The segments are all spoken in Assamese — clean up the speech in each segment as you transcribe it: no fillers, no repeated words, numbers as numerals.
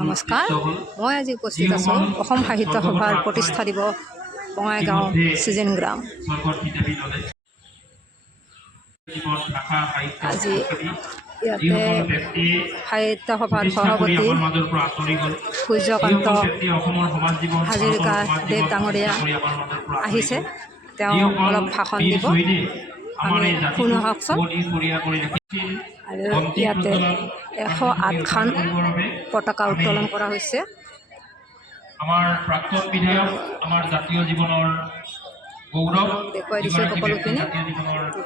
নমস্কাৰ, মই আজি উপস্থিত আছোঁ অসম সাহিত্য সভাৰ প্ৰতিষ্ঠা দিৱস বঙাইগাঁও চিজন গ্ৰাম। আজি ইয়াতে সাহিত্য সভাৰ সভাপতি সূৰ্যকান্ত হাজৰিকা দেৱ ডাঙৰীয়া আহিছে। তেওঁ অলপ ভাষণ দিব, আমি শুনো আহকচোন। আৰু ইয়াতে 108খন পতাকা উত্তোলন কৰা হৈছে। আমাৰ প্ৰাক্তন বিধায়ক, আমাৰ জাতীয় জীৱনৰ গৌৰৱ দেখুৱাই দিছোঁ সকলোখিনি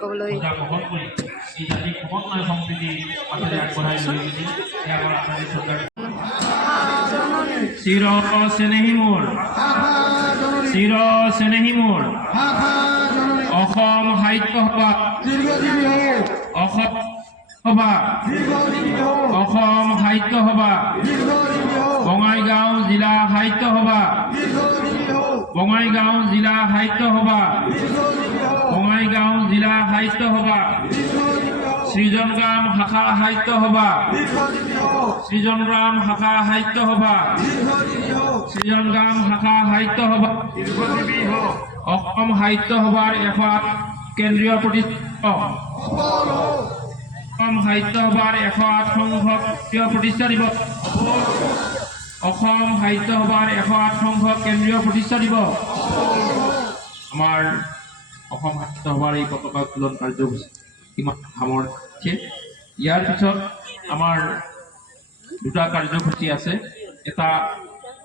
ক'বলৈ বহন কৰি এই জাতিক সমন্বয় সম্প্ৰীতি মাজেৰে আগবঢ়াই লৈ গৈছে। চিৰ চেনেহী মোৰ, চিৰ চেনেহী মোৰ অসম সাহিত্য সভা, অসম সভা, অসম সাহিত্য সভা, বঙাইগাঁও জিলা সাহিত্য সভা, বঙাইগাঁও জিলা সাহিত্য সভা, বঙাইগাঁও জিলা সাহিত্য সভা, সৃজনগ্ৰাম শাখা সাহিত্য সভা, সৃজনগ্ৰাম শাখা সাহিত্য সভা, সৃজনগ্ৰাম শাখা সাহিত্য সভা, অসম সাহিত্য সভাৰ 108 কেন্দ্ৰীয় প্ৰতিষ্ঠা, অসম সাহিত্য সভাৰ 108 সংখ্যক কেন্দ্ৰীয় প্ৰতিষ্ঠা দিৱস, অসম সাহিত্য সভাৰ 108 সংখ্যক কেন্দ্ৰীয় প্ৰতিষ্ঠা দিৱস। আমাৰ অসম সাহিত্য সভাৰ এই পতাকা উত্তোলন কাৰ্যসূচী ইমান সামৰিছে। ইয়াৰ পিছত আমাৰ দুটা কাৰ্যসূচী আছে। এটা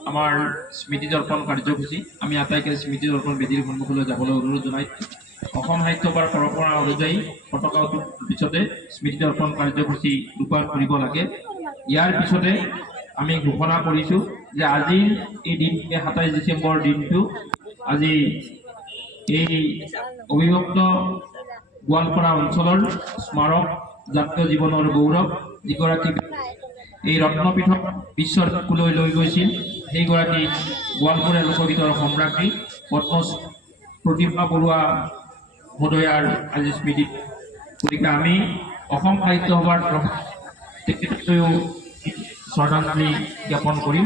আমাৰ স্মৃতি দৰ্পণ কাৰ্যসূচী। আমি আটাইকে স্মৃতি দৰ্পণ বেদীৰ সন্মুখলৈ যাবলৈ অনুৰোধ জনাইছোঁ। অসম সাহিত্য সভাৰ পৰম্পৰা অনুযায়ী পতাকা উত্তোলনৰ পিছতে স্মৃতি দৰ্পণ কাৰ্যসূচী ৰূপায়ণ কৰিব লাগে। ইয়াৰ পিছতে আমি ঘোষণা কৰিছোঁ যে আজিৰ এই দিন 27 ডিচেম্বৰ দিনটো আজি এই অবিভক্ত গোৱালপাৰা অঞ্চলৰ স্মাৰক জাতীয় জীৱনৰ গৌৰৱ, যিগৰাকী এই ৰত্নপীঠক বিশ্বৰ চকুলৈ লৈ গৈছিল, সেইগৰাকী গোৱালপৰীয়া লোকগীতৰ সম্ৰাজ্ঞী পদ্মশ্ৰী প্ৰতিভা বৰুৱা মহোদয়াৰ আজি স্মৃতি। গতিকে আমি অসম সাহিত্য সভাৰ তেখেতলৈও শ্ৰদ্ধাঞ্জলি জ্ঞাপন কৰিম।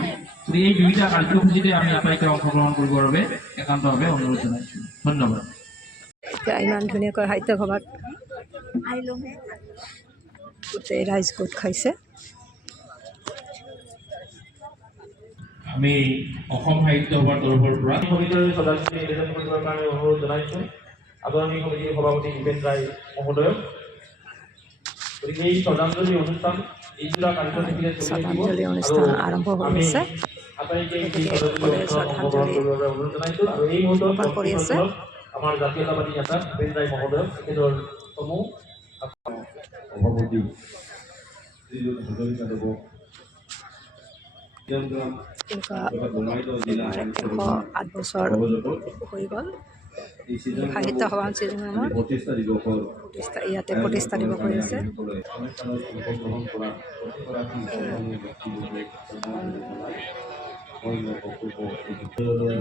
এই দুইটা কাৰ্যসূচীতে আমি আটাইকে অংশগ্ৰহণ কৰিবৰ বাবে একান্তভাৱে অনুৰোধ জনাইছোঁ। ধন্যবাদ। ইমান ধুনীয়াকৈ সাহিত্য সভাত গোটেই ৰাইজ গোট খাইছে। আমি অসম সাহিত্য সভাৰ তৰফৰ পৰা সমিতিৰ শ্ৰদ্ধাঞ্জলি নিবেদন কৰিবৰ কাৰণে অনুৰোধ জনাইছোঁ আদৰণীয় সমিতিৰ সভাপতি দীপেন ৰায় মহোদয়ক। গতিকে এই শ্ৰদ্ধাঞ্জলি অনুষ্ঠান এইযোৰা কাৰ্যসূচীৰে শ্ৰদ্ধাঞ্জলি অনুষ্ঠান আৰম্ভ হৈছে। অনুৰোধ জনাইছোঁ। আৰু এই মুহূৰ্তত আমাৰ জাতীয়তাবাদী নেতা দীপেন ৰায় মহোদয়ক তেখেতৰ সমূহ সভাপতি হাজৰিকা দেৱক 108 বছৰ হৈ গ'ল সাহিত্য সভা চিজনৰ ইয়াতে প্ৰতিষ্ঠা দিৱস হৈ আছে।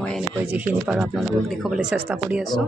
মই এনেকৈ যিখিনি পাৰোঁ আপোনালোকক দেখুৱাবলৈ চেষ্টা কৰি আছোঁ।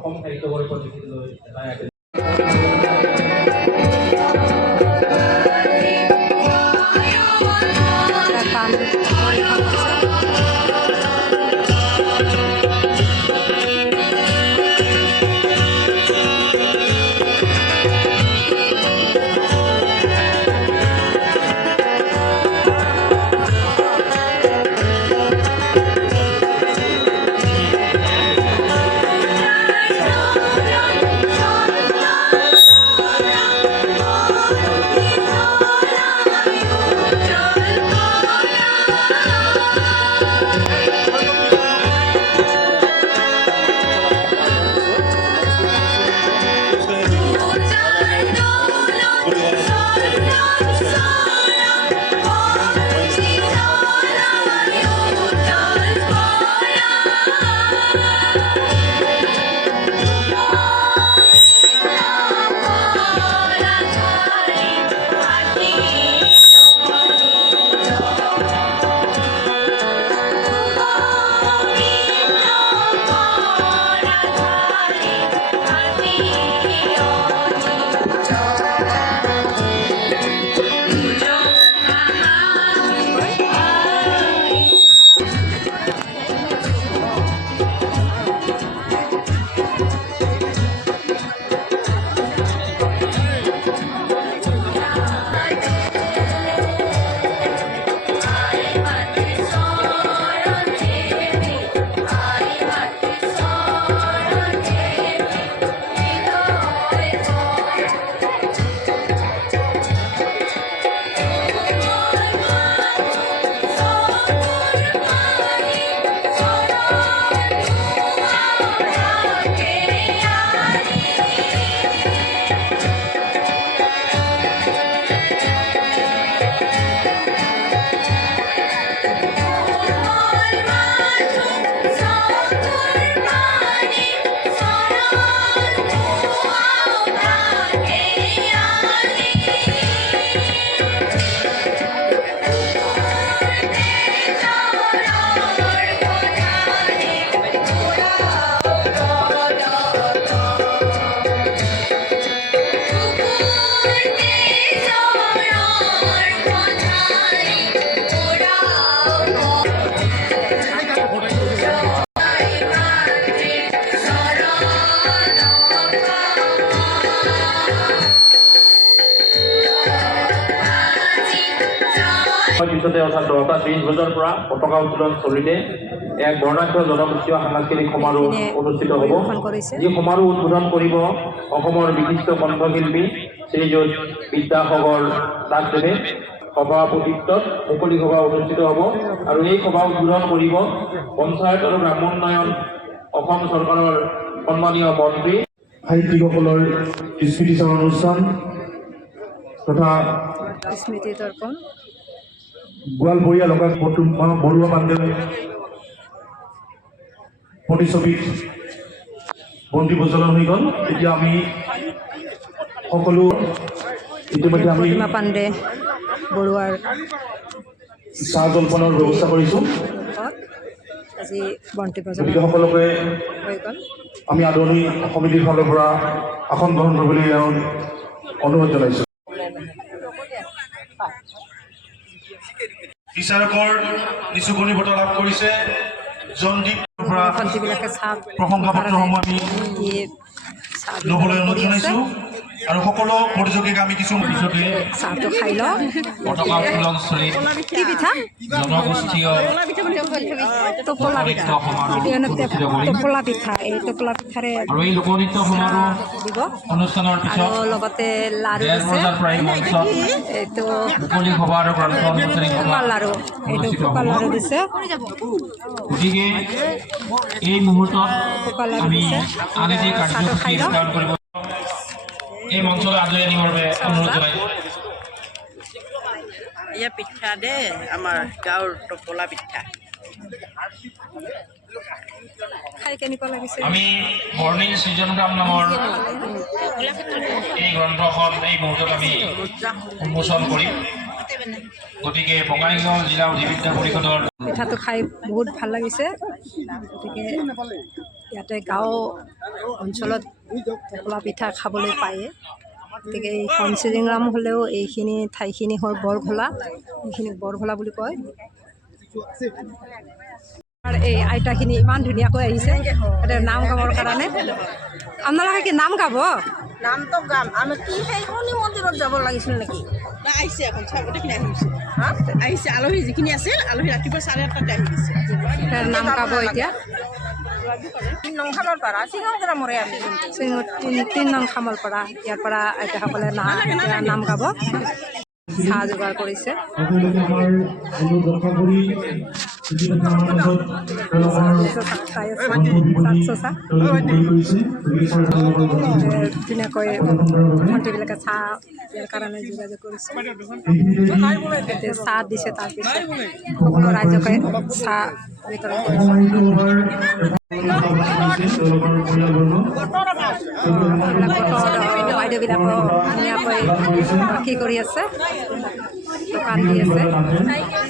পিছতে অৰ্থাৎ 10:30 বজাৰ পৰা পতাকা উত্তোলন চলিলে এক বৰ্ণাঢ্য জনগোষ্ঠীয় সাংস্কৃতিক সমাৰোহ অনুষ্ঠিত হ'ব। যি সমাৰোহ উদ্বোধন কৰিব অসমৰ বিশিষ্ট কণ্ঠশিল্পী শ্ৰীযুত বিদ্যাসাগৰ দাসদেৱে। সভাপতিত্বত মুকলি সভা অনুষ্ঠিত হ'ব আৰু এই সভা উদ্বোধন কৰিব পঞ্চায়ত আৰু গ্ৰামোন্নয়ন অসম চৰকাৰৰ সন্মানীয় মন্ত্ৰী সাহিত্যিকসকলৰ স্মৃতিচাৰণ অনুষ্ঠান তথা স্মৃতি দৰ্পণ গোৱালপৰীয়া লগা বৰুৱা পাণ্ডে প্ৰতিচ্ছবিত বন্তি প্ৰজ্বলন হৈ গ'ল। এতিয়া আমি সকলো ইতিমধ্যে আমি প্ৰতিমা পাণ্ডে বৰুৱাৰ চাহ জলপানৰ ব্যৱস্থা কৰিছোঁ। আজি বন্তি প্ৰজ্বলন গতিকে সকলোকে হৈ গ'ল। আমি আদৰণি সমিতিৰ ফালৰ পৰা আসন গ্ৰহণ কৰিবলৈ অনুৰোধ জনাইছোঁ। বিচাৰকৰ নিচুকনি বঁটা লাভ কৰিছে জনদীপ ভণ্টিবিলাকে চাহ প্ৰশংসা পত্ৰসমূহ আমি চাহ ল'বলৈ অনুৰোধ জনাইছোঁ আৰু সকলো প্ৰতিযোগীক আমি কিছু পিছতে চাহটো খাই লওঁ। পতাকা উত্তোলনস্থলীত কি পিঠা? জনগোষ্ঠীয় টোপোলা পিঠা। টোপোলা পিঠা, এই টোপোলা পিঠাৰে আৰু এই লোকনৃত্য সমাৰোহ দিব অনুষ্ঠানৰ পিছত আৰু লগতে লাৰু 1:30 দিছে। বজাৰ পৰাই মঞ্চত এইটো মুকলি সভা আৰু গ্ৰন্থ আলোচনী সভা শুকান লাৰু, এইটো অনুষ্ঠিত শুকান হ'ব। লাৰু দিছে। গতিকে এই মুহূৰ্তত শুকান লাৰু আমি দিছে। আন এটি কাৰ্যসূচী ৰূপায়ণ কৰিব এই মঞ্চলৈ আজৰি আনিবৰ বাবে অনুৰোধ জনাইছোঁ। এয়া পিঠা দে আমাৰ গাঁৱৰ টোপোলা পিঠা। খাই কেনেকুৱা লাগিছে? আমি মৰ্ণিং সৃজনগ্ৰাম নামৰ এই গ্ৰন্থখন এই মুহূৰ্তত আমি উন্মোচন কৰিম। গতিকে বঙাইগাঁও জিলা অধিবিদ্যা পৰিষদৰ পিঠাটো খাই বহুত ভাল লাগিছে। গতিকে ইয়াতে গাঁও অঞ্চলত টোপোলা পিঠা খাবলৈ পায়ে। গতিকে এইখন চিৰিংৰাম হ'লেও এইখিনি ঠাইখিনি হ'ল বৰঘোলা, এইখিনি বৰঘোলা বুলি কয়। আৰু এই আইতাখিনি ইমান ধুনীয়াকৈ আহিছে ইয়াতে নাম গাবৰ কাৰণে। আপোনালোকে কি নাম গাব? নামটো গাম আমি কি সেই শনি মন্দিৰত যাব লাগিছিল নেকি? আহিছে এখন গোটেইখিনি আহিছে। আহিছে আলহী যিখিনি আছিল আলহী ৰাতিপুৱা 8:30 আহি গৈছে। নাম গাব এতিয়া। 3 নং খামৰপাৰা চিঙাগ্ৰামৰে আমি 3 নং খামৰপাৰা ইয়াৰ পৰা আইতাসকলে নাম গাব। চাহ যোগাৰ কৰিছে। আপোনালোকে আমাৰ অনুৰোধ ৰক্ষা কৰি ইতিমধ্যে আমাৰ মাজত তেওঁলোকৰ ধুনীয়াকৈ ভণ্টিবিলাকে চাহ দিয়াৰ কাৰণে যোগাযোগ কৰিছে। চাহ দিছে, তাৰপিছত সকলো ৰাইজকে চাহ বিতৰণ কৰিছে। বাইদেউবিলাকো ধুনীয়াকৈ কি কৰি আছে, দোকান দি আছে।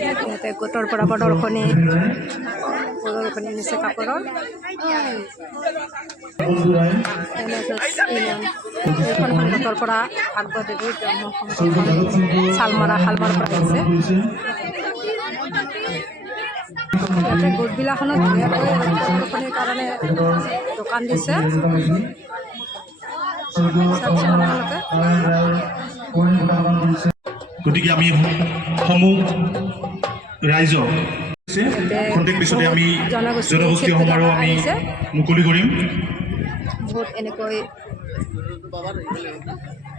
ইয়াতে গোটৰ পৰা প্ৰদৰ্শনী নিছে কাপোৰৰ। এইখন গোটৰ পৰা আগবদেৱী ব্ৰহ্ম শালমৰা পৰা আহিছে। ইয়াতে গোটবিলাখনত ধুনীয়াকৈ প্ৰদৰ্শনীৰ কাৰণে দোকান দিছে। গতিকে আমি সমূহ ৰাইজক খন্তেক পিছতে আমি জনগোষ্ঠীয় সমাৰোহ আমি মুকলি কৰিম। বহুত এনেকৈ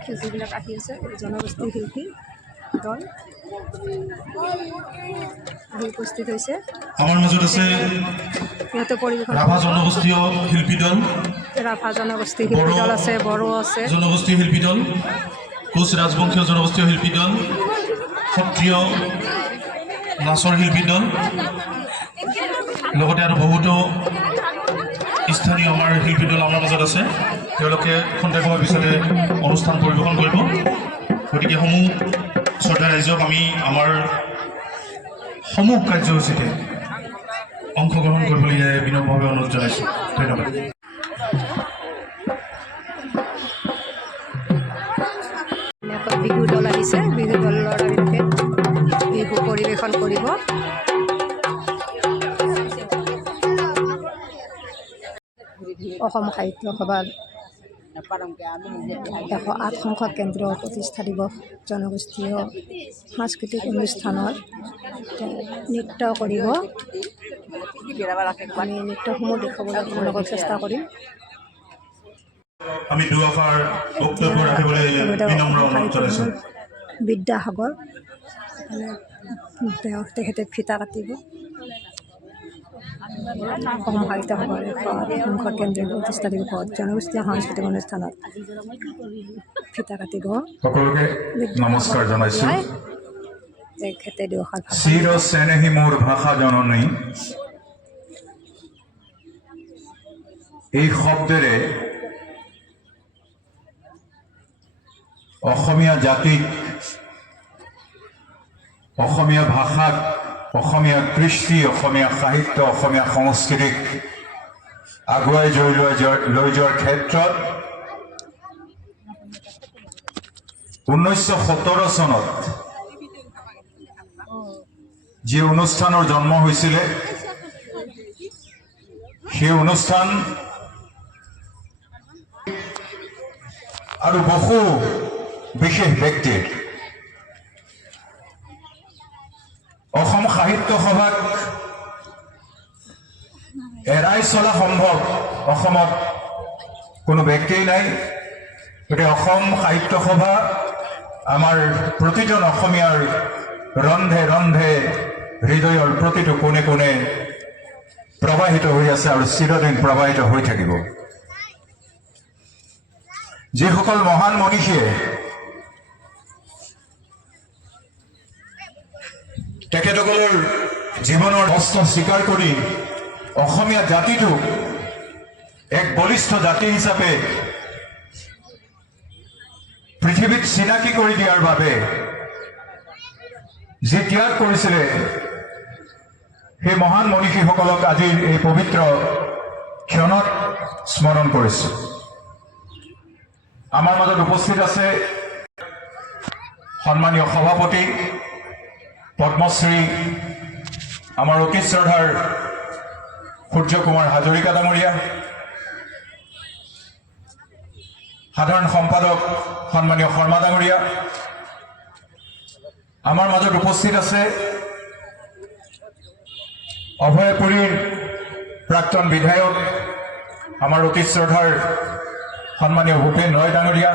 শিল্পীবিলাক আহি আছে, জনগোষ্ঠীৰ শিল্পী দল আহি উপস্থিত হৈছে। আমাৰ মাজত আছে সিহঁতে পৰিৱেশন ৰাভা জনগোষ্ঠীয় শিল্পী দল, ৰাভা জনগোষ্ঠীৰ শিল্পী দল আছে, বড়ো আছে, জনগোষ্ঠীয় শিল্পী দল, কোচ ৰাজবংশীয় জনগোষ্ঠীয় শিল্পী দল, সত্ৰীয় নাচৰ শিল্পী দল, লগতে আৰু বহুতো স্থানীয় আমাৰ শিল্পী দল আমাৰ মাজত আছে। তেওঁলোকে খন্তেক সময় পিছতে অনুষ্ঠান পৰিৱেশন কৰিব। গতিকে সমূহ শ্ৰদ্ধা ৰাইজক আমি আমাৰ সমূহ কাৰ্যসূচীতে অংশগ্ৰহণ কৰিবলৈ বিনম্ৰভাৱে অনুৰোধ জনাইছোঁ। ধন্যবাদ। এনেকৈ বিহু দল আহিছে, বিহু দলৰ লৰাবিলাকে বিহু পৰিৱেশন কৰিব। অসম সাহিত্য সভাৰ 108 সংখ্যক কেন্দ্ৰীয় প্ৰতিষ্ঠা দিৱস জনগোষ্ঠীয় সাংস্কৃতিক অনুষ্ঠানত নৃত্য কৰিব। আমি নৃত্যসমূহ দেখুৱাবলৈ আপোনালোকক চেষ্টা কৰিম। আমি দুআষাৰ বক্তব্য ৰাখিবলৈ বিনম্ৰ অনুৰোধ জনাইছোঁ। বিদ্যাসাগৰ তেখেতে ফিতা কাটিব। অসম সাহিত্য সভাৰ 108 সংখ্যক কেন্দ্ৰীয় প্ৰতিষ্ঠা দিৱসত জনগোষ্ঠীয় সাংস্কৃতিক অনুষ্ঠানত ফিতা কাটিব। সকলোকে নমস্কাৰ জনাইছোঁ। তেখেতে দুআষাৰ চিৰ চেনেহী মোৰ ভাষা জননী, এই শব্দেৰে অসমীয়া জাতিক, অসমীয়া ভাষাক, অসমীয়া কৃষ্টি, অসমীয়া সাহিত্য, অসমীয়া সংস্কৃতিক আগুৱাই লৈ যোৱাৰ ক্ষেত্ৰত 1917 চনত যি অনুষ্ঠানৰ জন্ম হৈছিলে, সেই অনুষ্ঠান আৰু বহু বিশেষ ব্যক্তিৰ অসম সাহিত্য সভাক এৰাই চলা সম্ভৱ অসমত কোনো ব্যক্তিয়েই নাই। গতিকে অসম সাহিত্য সভা আমাৰ প্ৰতিজন অসমীয়াৰ ৰন্ধে ৰন্ধে হৃদয়ৰ প্ৰতিটো কোণে কোণে প্ৰবাহিত হৈ আছে আৰু চিৰদিন প্ৰবাহিত হৈ থাকিব। যিসকল মহান মনীষীয়ে তেখেতসকলৰ জীৱনৰ কষ্ট স্বীকাৰ কৰি অসমীয়া জাতিটোক এক বলিষ্ঠ জাতি হিচাপে পৃথিৱীত চিনাকি কৰি দিয়াৰ বাবে যি ত্যাগ কৰিছিলে, সেই মহান মনীষীসকলক আজিৰ এই পবিত্ৰ ক্ষণত স্মৰণ কৰিছোঁ। আমাৰ মাজত উপস্থিত আছে সন্মানীয় সভাপতি পদ্মশ্ৰী আমাৰ অতি শ্ৰদ্ধাৰ সূৰ্য কুমাৰ হাজৰিকা ডাঙৰীয়া, সাধাৰণ সম্পাদক সন্মানীয় শৰ্মা ডাঙৰীয়া। আমাৰ মাজত উপস্থিত আছে অভয়পুৰীৰ প্ৰাক্তন বিধায়ক আমাৰ অতি শ্ৰদ্ধাৰ সন্মানীয় ভূপেন ৰয় ডাঙৰীয়া,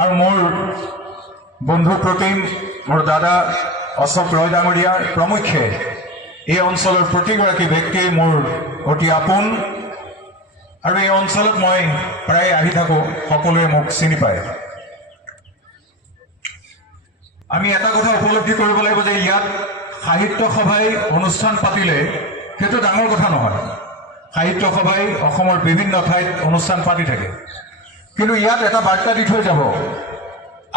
আৰু মোৰ বন্ধু প্ৰতিম মোৰ দাদা অশোক ৰয় ডাঙৰীয়া প্ৰমুখ্যে এই অঞ্চলৰ প্ৰতিগৰাকী ব্যক্তিয়ে মোৰ অতি আপোন, আৰু এই অঞ্চলত মই প্ৰায় আহি থাকোঁ, সকলোৱে মোক চিনি পায়। আমি এটা কথা উপলব্ধি কৰিব লাগিব যে ইয়াত সাহিত্য সভাই অনুষ্ঠান পাতিলে সেইটো ডাঙৰ কথা নহয়। সাহিত্য সভাই অসমৰ বিভিন্ন ঠাইত অনুষ্ঠান পাতি থাকে, কিন্তু ইয়াত এটা বাৰ্তা দি থৈ যাব।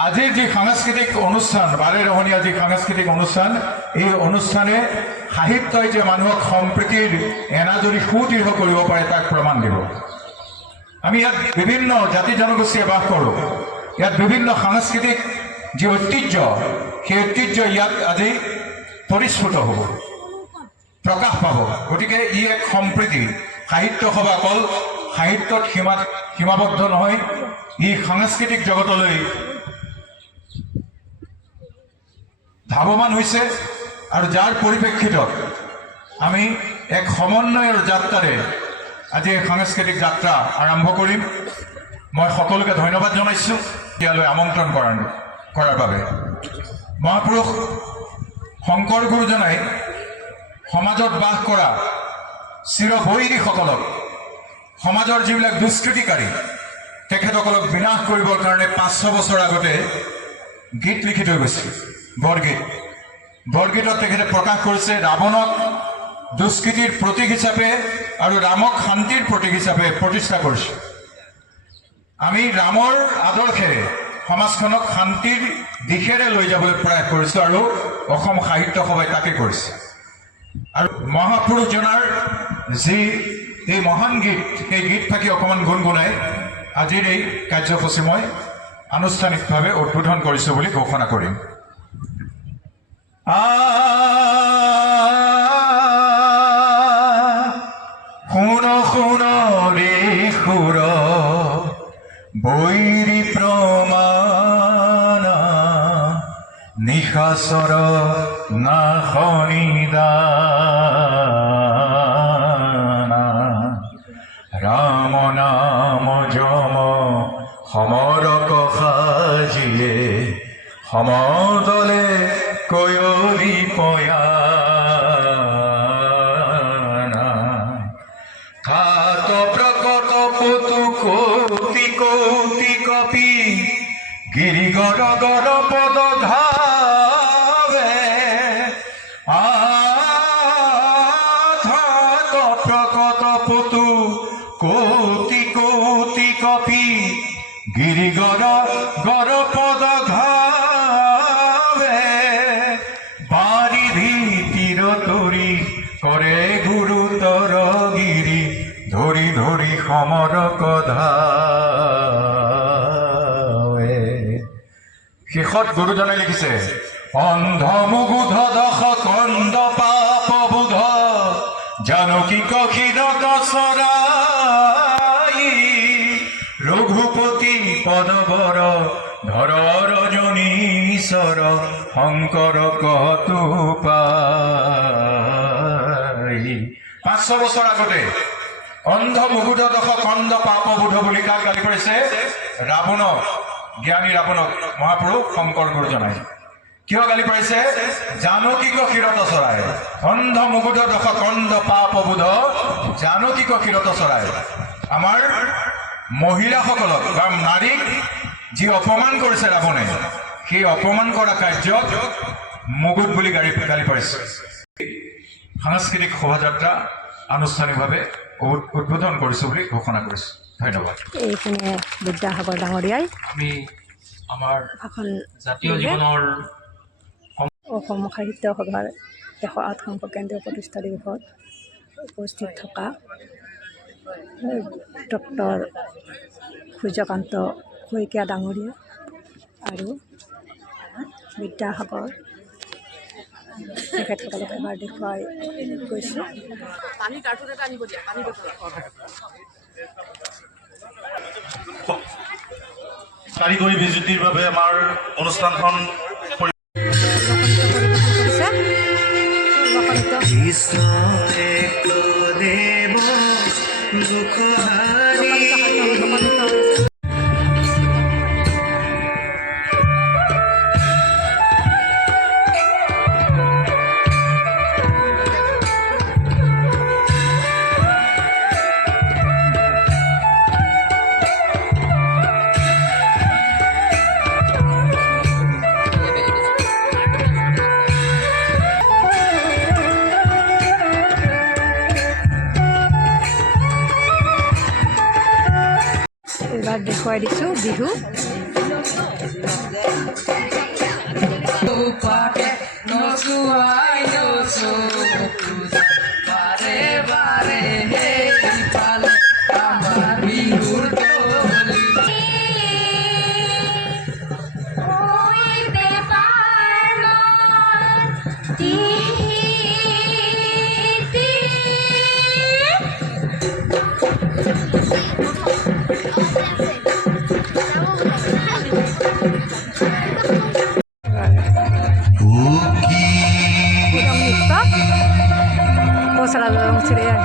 আজিৰ যি সাংস্কৃতিক অনুষ্ঠান, বাৰেৰহণীয়া যি সাংস্কৃতিক অনুষ্ঠান, এই অনুষ্ঠানে সাহিত্যই যে মানুহক সম্প্ৰীতিৰ এনাজৰী সুদৃঢ় কৰিব পাৰে তাক প্ৰমাণ দিব। আমি ইয়াত বিভিন্ন জাতি জনগোষ্ঠীয়ে বাস কৰোঁ, ইয়াত বিভিন্ন সাংস্কৃতিক যি ঐতিহ্য, সেই ঐতিহ্য ইয়াত আজি পৰিস্ফুট হ'ব, প্ৰকাশ পাব। গতিকে ই এক সম্প্ৰীতি। সাহিত্য সভা অকল সাহিত্যত সীমাবদ্ধ নহয়, ই সাংস্কৃতিক জগতলৈ ধাৱমান হৈছে, আৰু যাৰ পৰিপ্ৰেক্ষিতত আমি এক সমন্বয়ৰ যাত্ৰাৰে আজি এই সাংস্কৃতিক যাত্ৰা আৰম্ভ কৰিম। মই সকলোকে ধন্যবাদ জনাইছোঁ ইয়ালৈ আমন্ত্ৰণ কৰাৰ বাবে। মহাপুৰুষ শংকৰ গুৰুজনাই সমাজত বাস কৰা চিৰবৈৰীসকলক, সমাজৰ যিবিলাক দুষ্কৃতিকাৰী তেখেতসকলক বিনাশ কৰিবৰ কাৰণে 500 বছৰ আগতে গীত লিখি থৈ গৈছিল, বৰগীত। বৰগীতত তেখেতে প্ৰকাশ কৰিছে ৰাৱণক দুষ্কৃতিৰ প্ৰতীক হিচাপে আৰু ৰামক শান্তিৰ প্ৰতীক হিচাপে প্ৰতিষ্ঠা কৰিছে। আমি ৰামৰ আদৰ্শেৰে সমাজখনক শান্তিৰ দিশেৰে লৈ যাবলৈ প্ৰয়াস কৰিছোঁ, আৰু অসম সাহিত্য সভাই তাকে কৰিছে। আৰু মহাপুৰুষজনাৰ যি এই মহান গীত, এই গীত থাকি অকণমান গুণগুণাই আজিৰ এই কাৰ্যসূচী মই আনুষ্ঠানিকভাৱে উদ্বোধন কৰিছোঁ বুলি ঘোষণা কৰিম। শুন শুন ৰে সুৰ বৈৰী প্ৰমাণ নিশাচৰ নাশনিদানা ৰাম নাম যম সমৰক সাজিয়ে সমদলে কয়লি পয়ানা খাত প্ৰকট পতু কৌতি কৌতি কপি গিৰি গৰ গৰ পদ ধাৱে আধাত প্ৰকট পতু কৌতি কৌতি কপি গিৰি গৰ গৰ পদ ধাৱে বাৰিধি তীৰ তৰি কৰে গুৰুতৰ গিৰি ধৰি ধৰি সমৰক ধাৱে। শেষত গুৰুজনে লিখিছে অন্ধ মুগুধ দশ কন্দ পাপ বুধ জানকী কক্ষিৰত চৰাই ৰঘুপতি পদবৰ ধৰ ৰজনীশ্বৰ শংকৰ কতো পাই। 500 বছৰ আগতে অন্ধ মুগুধ দশ কন্দ পাপ বুধ বুলি কাক গালি পাৰিছে? ৰাৱণক, জ্ঞানী ৰাৱণক মহাপুৰুষ শংকৰ গুৰুজনাই কিয় গালি পাৰিছে? জানকীক ক্ষীৰত চৰাই। অন্ধ মুগুধ দশ কন্দ পাপ বুধ জানকীক ক্ষীৰত চৰাই। আমাৰ মহিলাসকলক বা নাৰীক যি অপমান কৰিছে ৰাৱণে, সেই অপমান কৰা কাৰ্যক মুগুধ বুলি গালি পাৰিছে। সাংস্কৃতিক শোভাযাত্ৰা আনুষ্ঠানিকভাৱে উদ্বোধন কৰিছোঁ বুলি ঘোষণা কৰিছোঁ। ধন্যবাদ। এইখিনিয়ে বিদ্যাসাগৰ ডাঙৰীয়াই আমি আমাৰ ভাষণ জাতীয় জীৱনৰ অসম সাহিত্য সভাৰ 108 সংখ্যক কেন্দ্ৰীয় প্ৰতিষ্ঠা দিৱসত উপস্থিত থকা ডক্টৰ সূৰ্যকান্ত শইকীয়া ডাঙৰীয়া আৰু বিদ্যাসাগৰ তেখেতসকলক এবাৰ দেখুৱাই গৈছোঁ। কাৰিকৰী বিজুতিৰ বাবে আমাৰ অনুষ্ঠানখন এবাৰ দেখুৱাই দিছোঁ বিহু। Posala long ceria.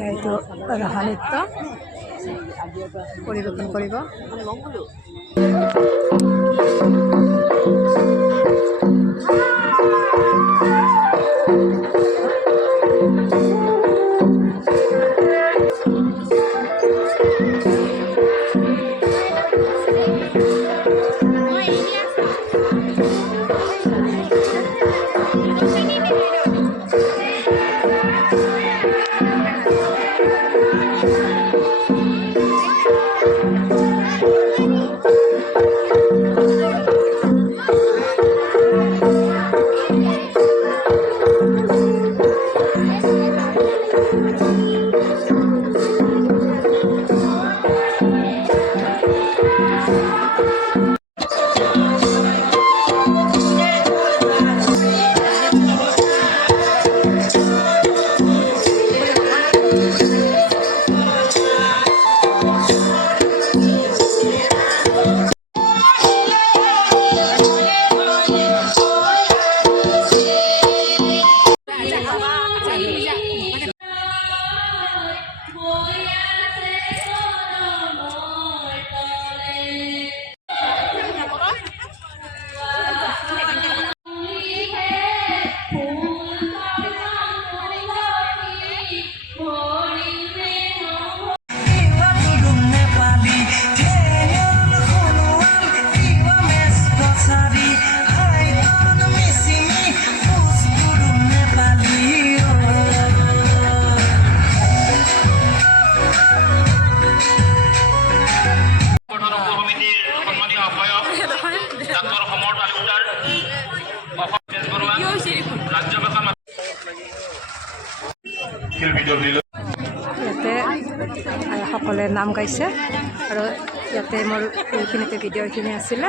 এতিয়া এইটো ৰাভা নৃত্য পৰিৱেশন কৰিব। ইয়াতে সকলে নাম গাইছে আৰু ইয়াতে মোৰ এইখিনিতে ভিডিঅ'খিনি আছিলে।